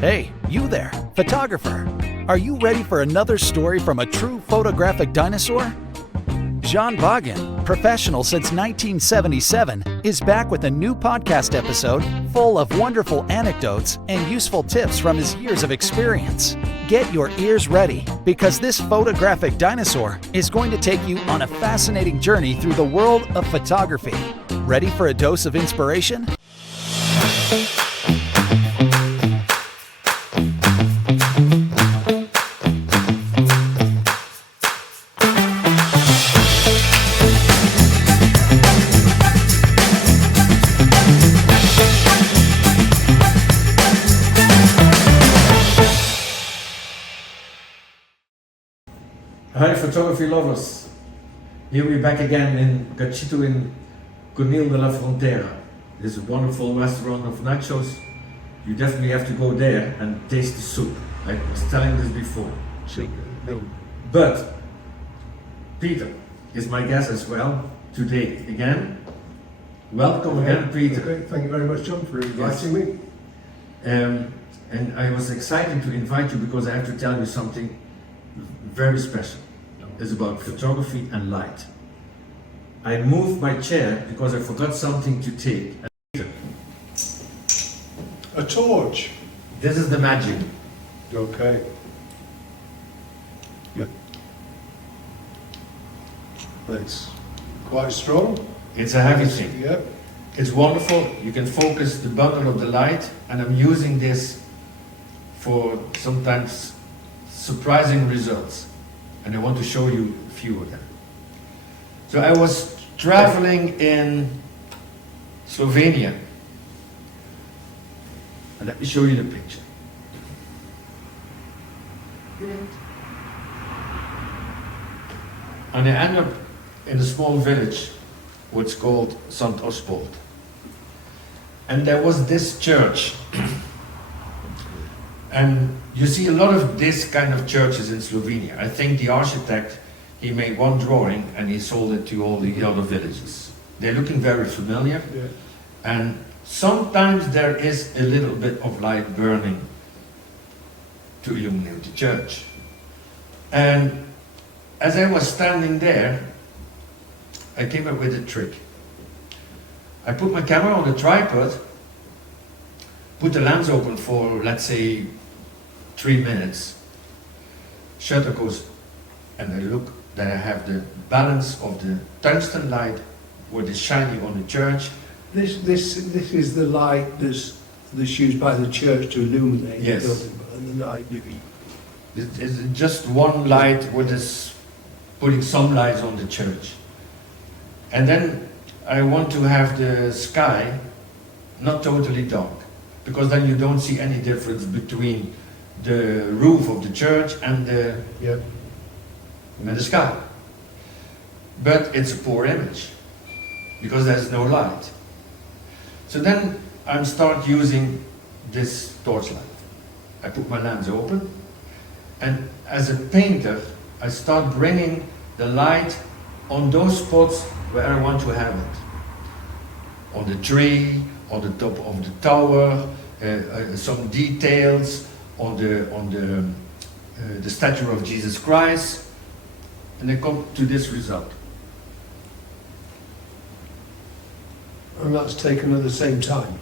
Hey, you there, photographer. Are you ready for another story from a true photographic dinosaur? John Boggin, professional since 1977, is back with a new podcast episode full of wonderful anecdotes and useful tips from his years of experience. Get your ears ready, because this photographic dinosaur is going to take you on a fascinating journey through the world of photography. Ready for a dose of inspiration? Hi photography lovers, here we're back again in Gachito in Conil de la Frontera. This is a wonderful restaurant of nachos. You definitely have to go there and taste the soup. I was telling this before. But Peter is my guest as well today again. Welcome again, Peter. Okay, thank you very much, John, for inviting me. And I was excited to invite you because I have to tell you something very special. It's about photography and light. I moved my chair because I forgot something to take. A torch. This is the magic. Okay. Yeah. It's quite strong. It's a heavy thing. Yeah. It's wonderful. You can focus the bundle of the light, and I'm using this for sometimes surprising results. And I want to show you a few of them. So I was traveling in Slovenia. And let me show you the picture. And I end up in a small village, what's called Sant Ospold. And there was this church. And you see a lot of this kind of churches in Slovenia. I think the architect, he made one drawing and he sold it to all the other villages. They're looking very familiar. Yeah. And sometimes there is a little bit of light burning to illuminate the church. And as I was standing there, I came up with a trick. I put my camera on the tripod, put the lens open for, let's say, 3 minutes. Shutter goes, and I look that I have the balance of the tungsten light what is shining on the church. This is the light that's used by the church to illuminate Yes. the building. And the light It's just one light what is putting some lights on the church. And then I want to have the sky not totally dark, because then you don't see any difference between the roof of the church and the sky. But it's a poor image, because there's no light. So then I start using this torchlight. I put my lens open, and as a painter, I start bringing the light on those spots where I want to have it. On the tree, on the top of the tower, some details on the statue of Jesus Christ, and I come to this result. And that's taken at the same time,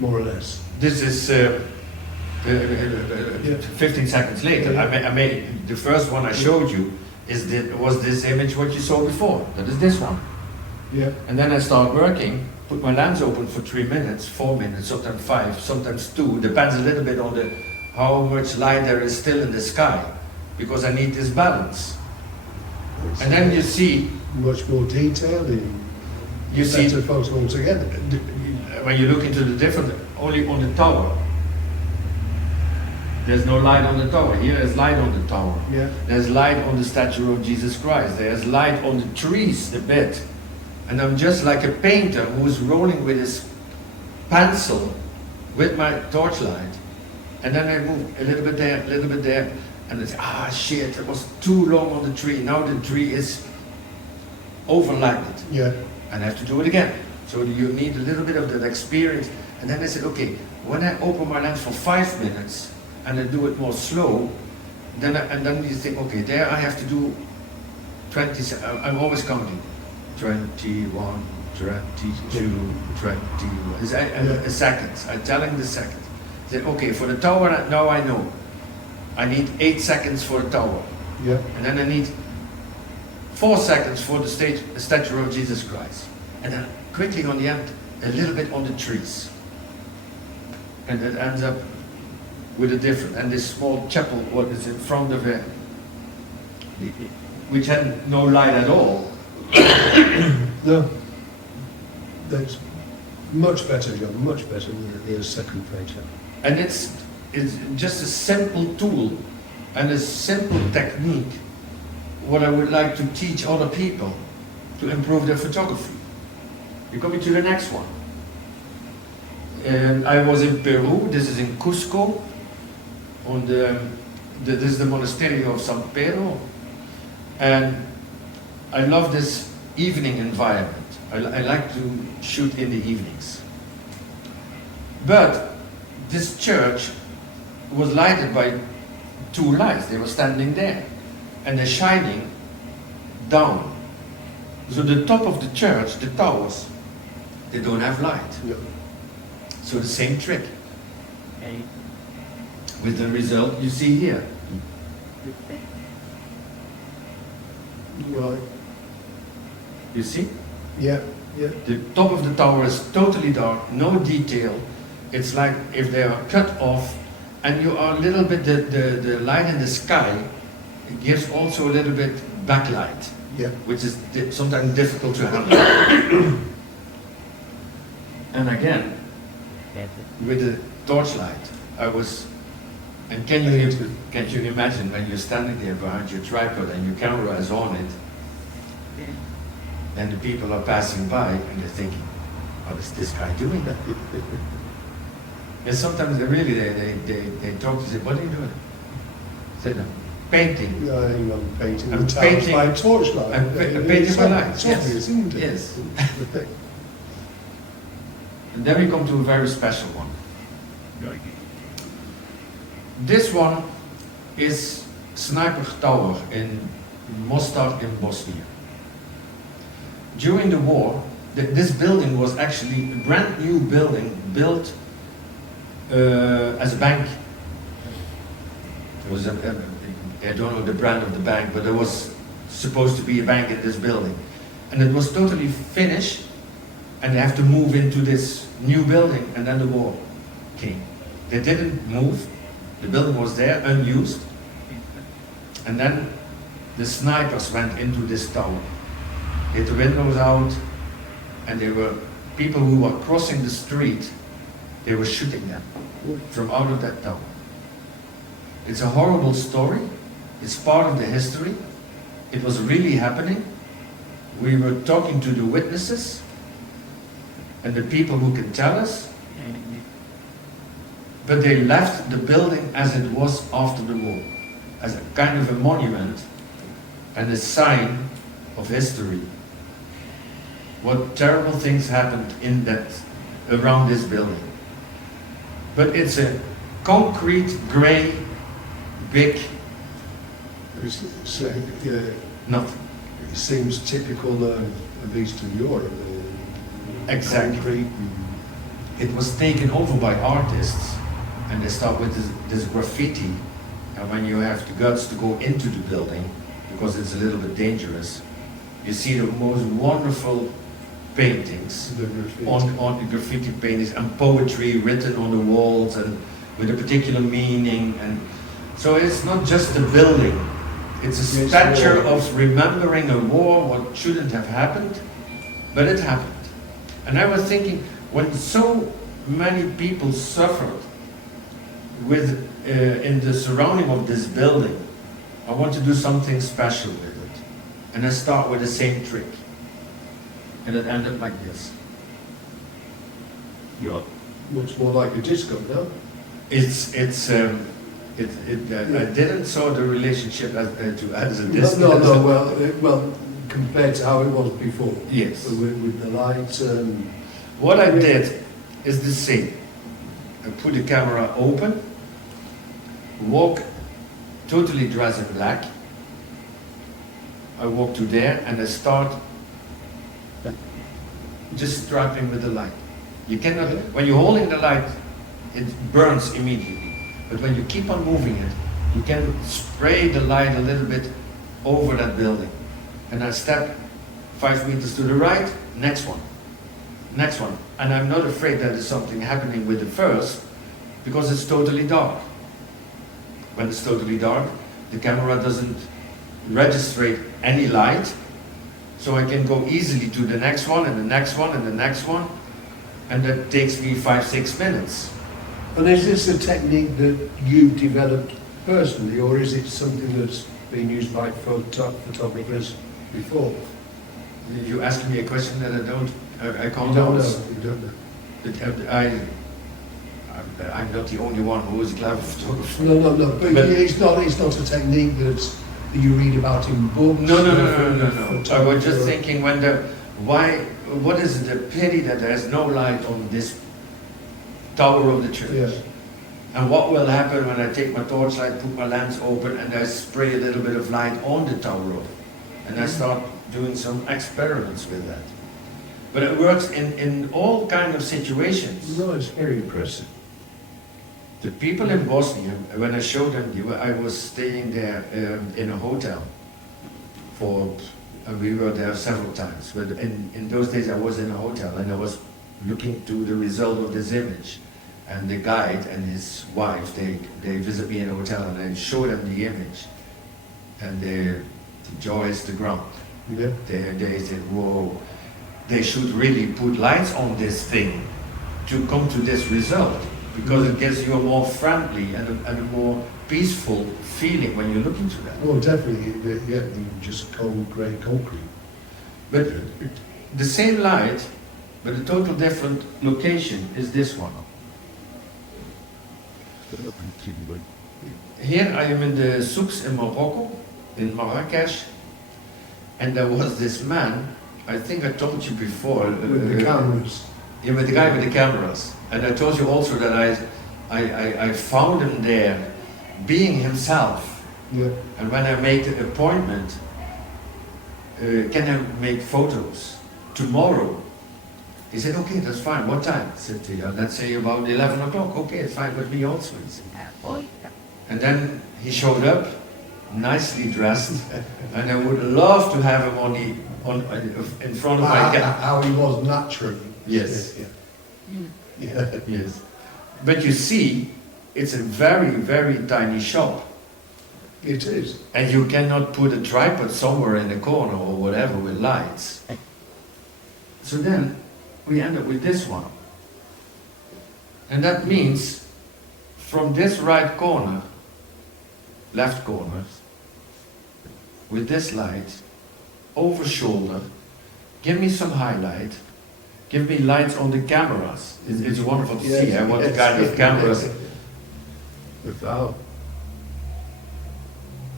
more or less. This is 15 seconds later. Yeah. I made the first one I showed you was this image what you saw before. That is this one. Yeah. And then I start working. Put my lens open for 3 minutes, 4 minutes, sometimes 5, sometimes 2. Depends a little bit on how much light there is still in the sky, because I need this balance. And then you see Much more detailed and better photo altogether. when you look into the different, only on the tower. There's no light on the tower. Here there's light on the tower. Yeah. There's light on the statue of Jesus Christ. There's light on the trees a bit. And I'm just like a painter who's rolling with his pencil with my torchlight. And then I move a little bit there, and it's, shit, it was too long on the tree. Now the tree is overlighted. Yeah. And I have to do it again. So you need a little bit of that experience. And then I said, okay, When I open my lens for 5 minutes and I do it more slow, then you think, okay, there I have to do 20, I'm always counting. 21, 22, 21, seconds. I'm telling the seconds. Then, okay, for the tower, now I know. I need 8 seconds for the tower. Yeah. And then I need 4 seconds for the statue of Jesus Christ. And then quickly on the end, a little bit on the trees. And it ends up with a different, and this small chapel, what is in front of it, which had no light at all. No. That's much better, John, much better than the second page. And it's just a simple tool and a simple technique what I would like to teach other people to improve their photography. You're coming to the next one. I was in Peru, this is in Cusco, on this is the monastery of San Pedro, and I love this evening environment. I like to shoot in the evenings. But this church was lighted by 2 lights. They were standing there and they're shining down. So the top of the church, the towers, they don't have light. Yeah. So the same trick. With the result you see here. Right. You see? Yeah, yeah. The top of the tower is totally dark, no detail. It's like if they are cut off, and you are a little bit, the light in the sky, it gives also a little bit backlight, Yeah. which is sometimes difficult to handle. And again, with the torchlight, I was, and can you imagine when you're standing there behind your tripod and your camera is on it, and the people are passing by and they're thinking, what is this guy doing? And sometimes they talk to say, what are you doing? I said, I'm painting. Yeah, I'm painting I'm the towers painting- by torchlight. I'm painting by light. It's Yes. obvious, isn't it? Yes. And then we come to a very special one. This one is Sniper Tower in Mostar in Bosnia. During the war, this building was actually a brand new building built as a bank. It was I don't know the brand of the bank, but there was supposed to be a bank in this building. And it was totally finished, and they have to move into this new building, and then the war came. They didn't move, the building was there, unused, and then the snipers went into this tower. Hit the windows out, and there were people who were crossing the street, they were shooting them from out of that tower. It's a horrible story, it's part of the history, it was really happening. We were talking to the witnesses and the people who can tell us, but they left the building as it was after the war, as a kind of a monument and a sign of history. What terrible things happened in that, around this building. But it's a concrete, grey, big nothing. It seems typical of Eastern Europe. Exactly. Concrete. It was taken over by artists, and they start with this graffiti. And when you have the guts to go into the building, because it's a little bit dangerous, you see the most wonderful paintings The graffiti. on the graffiti paintings and poetry written on the walls and with a particular meaning. And so it's not just a building, it's a Yes, stature war. of remembering a war, what shouldn't have happened, but it happened. And I was thinking, when so many people suffered with in the surrounding of this building, I want to do something special with it. And I start with the same trick. And it ended like this. Looks more like a disco now. I didn't saw the relationship as a disc. No. Well, compared to how it was before. Yes. With the lights. What I did is the same. I put the camera open, walk totally dressed in black. I walk to there and I start just striking with the light. You cannot, when you're holding the light, it burns immediately. But when you keep on moving it, you can spray the light a little bit over that building. And I step 5 meters to the right, next one, next one. And I'm not afraid that there's something happening with the first, because it's totally dark. When it's totally dark, the camera doesn't register any light, so I can go easily to the next one and the next one and the next one, and that takes me 5-6 minutes. And is this a technique that you've developed personally, or is it something that's been used by photographers before? You ask me a question that I can't You don't answer. know. You don't know. I'm not the only one who is a clever photographer. No. But, But- it's not a technique that you read about in books. No. For I was just photography. thinking what is the pity that there's no light on this tower of the church? Yes. And what will happen when I take my torchlight, put my lens open, and I spray a little bit of light on the tower of it? And I start doing some experiments with that. But it works in all kind of situations. No, it's very impressive. The people in Bosnia, when I showed them, I was staying there in a hotel and we were there several times. But in those days I was in a hotel and I was looking to the result of this image. And the guide and his wife, they visit me in a hotel and I show them the image. And the jaw is the ground. Yeah. They said, whoa, they should really put lights on this thing to come to this result. Because it gives you a more friendly and a more peaceful feeling when you look into that. Well, definitely, yeah, you just cold grey concrete. But the same light, but a total different location is this one. Here I am in the souks in Morocco, in Marrakesh, and there was this man, I think I told you before. With the cameras. Yeah, with the guy with the cameras. And I told you also that I found him there being himself. Yeah. And when I made an appointment, can I make photos tomorrow? He said, okay, that's fine. What time? I said, yeah, let's say about 11 o'clock. Okay, it's fine with me also. He said, and then he showed up, nicely dressed, and I would love to have him in front of my camera. How he was naturally. Yes. Yeah. Yes. But you see, it's a very, very tiny shop. It is. And you cannot put a tripod somewhere in the corner or whatever with lights. So then we end up with this one. And that means from this right corner, left corner, with this light, over shoulder, give me some highlight, give me lights on the cameras. It's wonderful to see. I want the kind of cameras. Wow.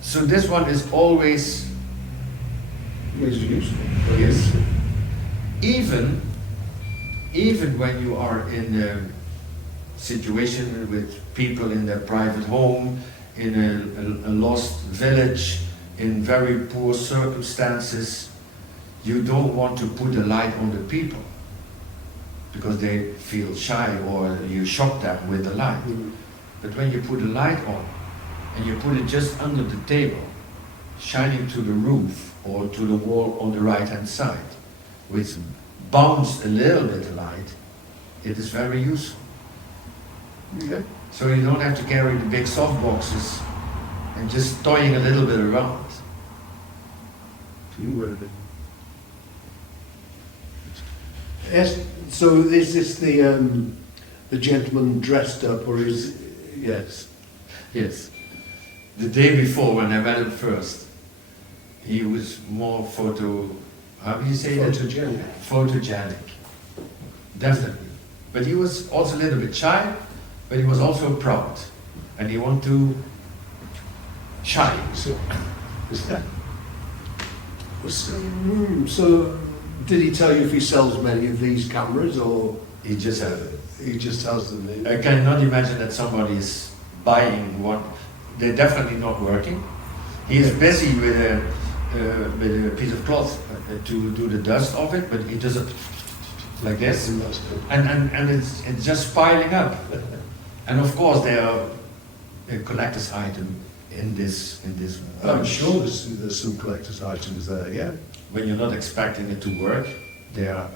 So this one is always, It's useful. yes, even when you are in a situation with people in their private home, in a lost village, in very poor circumstances, you don't want to put a light on the people because they feel shy or you shock them with the light. Mm. But when you put a light on and you put it just under the table, shining to the roof or to the wall on the right hand side, which bounce a little bit of light, it is very useful. Yeah. So you don't have to carry the big soft boxes and just toying a little bit around. Yes. So is this the gentleman dressed up, or is yes? Yes. The day before when I went first, he was more how do you say that? Photogenic. Photogenic. Definitely. But he was also a little bit shy, but he was also proud. And he wanted to shine. So, so did he tell you if he sells many of these cameras, or? He just He just tells them. I cannot imagine that somebody is buying one. They're definitely not working. He is busy with a piece of cloth to do the dust of it, but he does it like this, and it's just piling up. And of course, there are a collector's item in this. I'm sure there's some collector's items there. Yeah. When you're not expecting it to work, there are.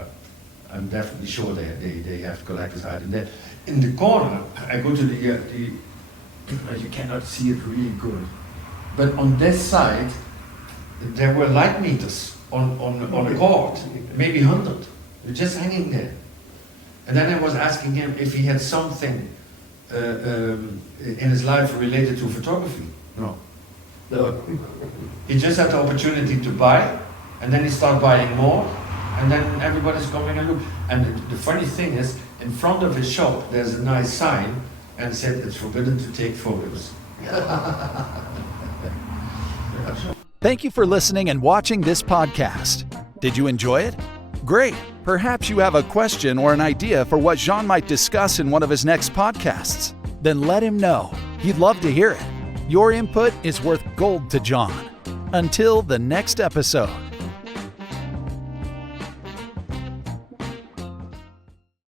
I'm definitely sure they have collector's item there. In the corner, I go to the you cannot see it really good, but on this side, there were light meters on a cord, maybe 100, just hanging there. And then I was asking him if he had something in his life related to photography. No. He just had the opportunity to buy, and then he started buying more, and then everybody's coming and look. And the funny thing is, in front of his shop, there's a nice sign, and it said it's forbidden to take photos. Thank you for listening and watching this podcast. Did you enjoy it? Great! Perhaps you have a question or an idea for what Jean might discuss in one of his next podcasts. Then let him know. He'd love to hear it. Your input is worth gold to John. Until the next episode.